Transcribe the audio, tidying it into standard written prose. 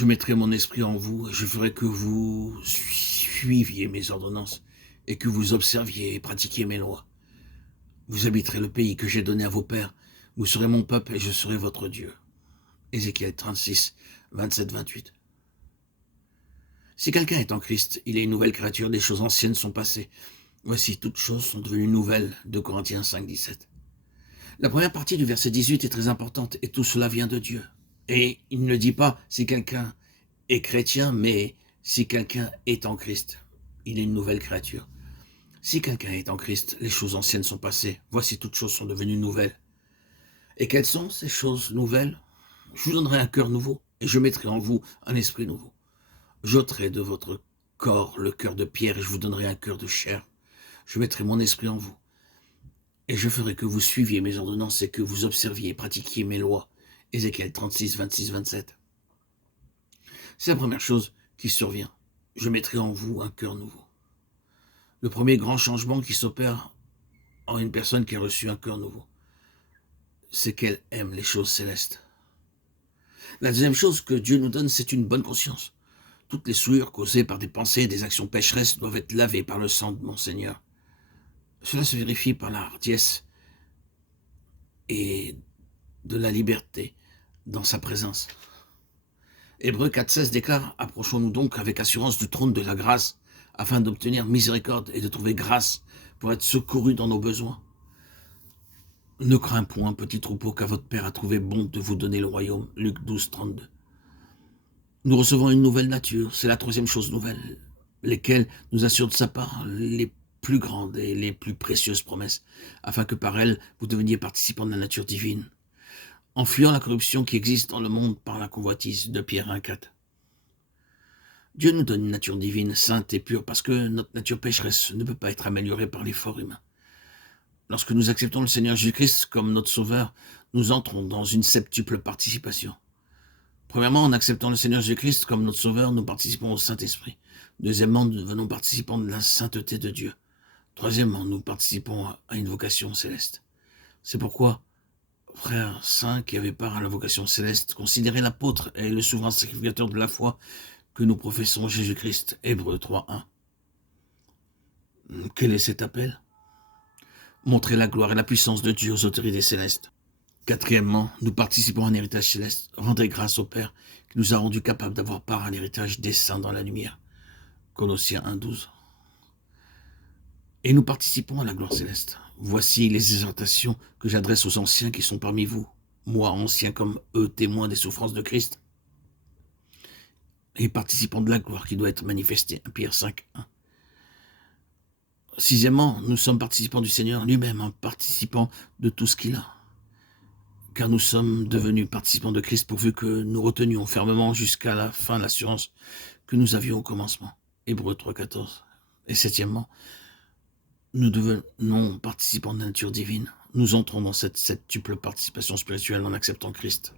Je mettrai mon esprit en vous et je ferai que vous suiviez mes ordonnances et que vous observiez et pratiquiez mes lois. Vous habiterez le pays que j'ai donné à vos pères. Vous serez mon peuple et je serai votre Dieu. Ézéchiel 36, 27-28. Si quelqu'un est en Christ, il est une nouvelle créature, les choses anciennes sont passées. Voici, toutes choses sont devenues nouvelles. 2 Corinthiens 5, 17. La première partie du verset 18 est très importante et tout cela vient de Dieu. Et il ne dit pas si quelqu'un est chrétien, mais si quelqu'un est en Christ, il est une nouvelle créature. Si quelqu'un est en Christ, les choses anciennes sont passées. Voici, toutes choses sont devenues nouvelles. Et quelles sont ces choses nouvelles? Je vous donnerai un cœur nouveau et je mettrai en vous un esprit nouveau. J'ôterai de votre corps le cœur de pierre et je vous donnerai un cœur de chair. Je mettrai mon esprit en vous et je ferai que vous suiviez mes ordonnances et que vous observiez et pratiquiez mes lois. Ézéchiel 36, 26, 27. C'est la première chose qui survient. Je mettrai en vous un cœur nouveau. Le premier grand changement qui s'opère en une personne qui a reçu un cœur nouveau, c'est qu'elle aime les choses célestes. La deuxième chose que Dieu nous donne, c'est une bonne conscience. Toutes les souillures causées par des pensées et des actions pécheresses doivent être lavées par le sang de mon Seigneur. Cela se vérifie par la hardiesse et de la liberté dans sa présence. Hébreux 4,16 déclare « Approchons-nous donc avec assurance du trône de la grâce, afin d'obtenir miséricorde et de trouver grâce pour être secourus dans nos besoins. Ne crains point, petit troupeau, car votre Père a trouvé bon de vous donner le royaume. » Luc 12, 32. Nous recevons une nouvelle nature, c'est la troisième chose nouvelle, lesquelles nous assurent de sa part les plus grandes et les plus précieuses promesses, afin que par elles vous deveniez participants de la nature divine, en fuyant la corruption qui existe dans le monde par la convoitise de Pierre 1,4. Dieu nous donne une nature divine, sainte et pure, parce que notre nature pécheresse ne peut pas être améliorée par l'effort humain. Lorsque nous acceptons le Seigneur Jésus-Christ comme notre Sauveur, nous entrons dans une septuple participation. Premièrement, en acceptant le Seigneur Jésus-Christ comme notre Sauveur, nous participons au Saint-Esprit. Deuxièmement, nous devenons participants de la sainteté de Dieu. Troisièmement, nous participons à une vocation céleste. C'est pourquoi, frères saints qui avaient part à la vocation céleste, considérez l'apôtre et le souverain sacrificateur de la foi que nous professons Jésus-Christ. Hébreux 3.1. Quel est cet appel? Montrer la gloire et la puissance de Dieu aux autorités célestes. Quatrièmement, nous participons à un héritage céleste. Rendez grâce au Père qui nous a rendus capables d'avoir part à l'héritage des saints dans la lumière. Colossiens 1.12. Et nous participons à la gloire céleste. Voici les exhortations que j'adresse aux anciens qui sont parmi vous, moi ancien comme eux, témoins des souffrances de Christ, et participants de la gloire qui doit être manifestée. 1 Pierre 5.1. Sixièmement, nous sommes participants du Seigneur lui-même, participants de tout ce qu'il a. Car nous sommes devenus participants de Christ pourvu que nous retenions fermement jusqu'à la fin l'assurance que nous avions au commencement. Hébreux 3.14. Et septièmement, nous devenons participants de la nature divine. Nous entrons dans cette septuple participation spirituelle en acceptant Christ.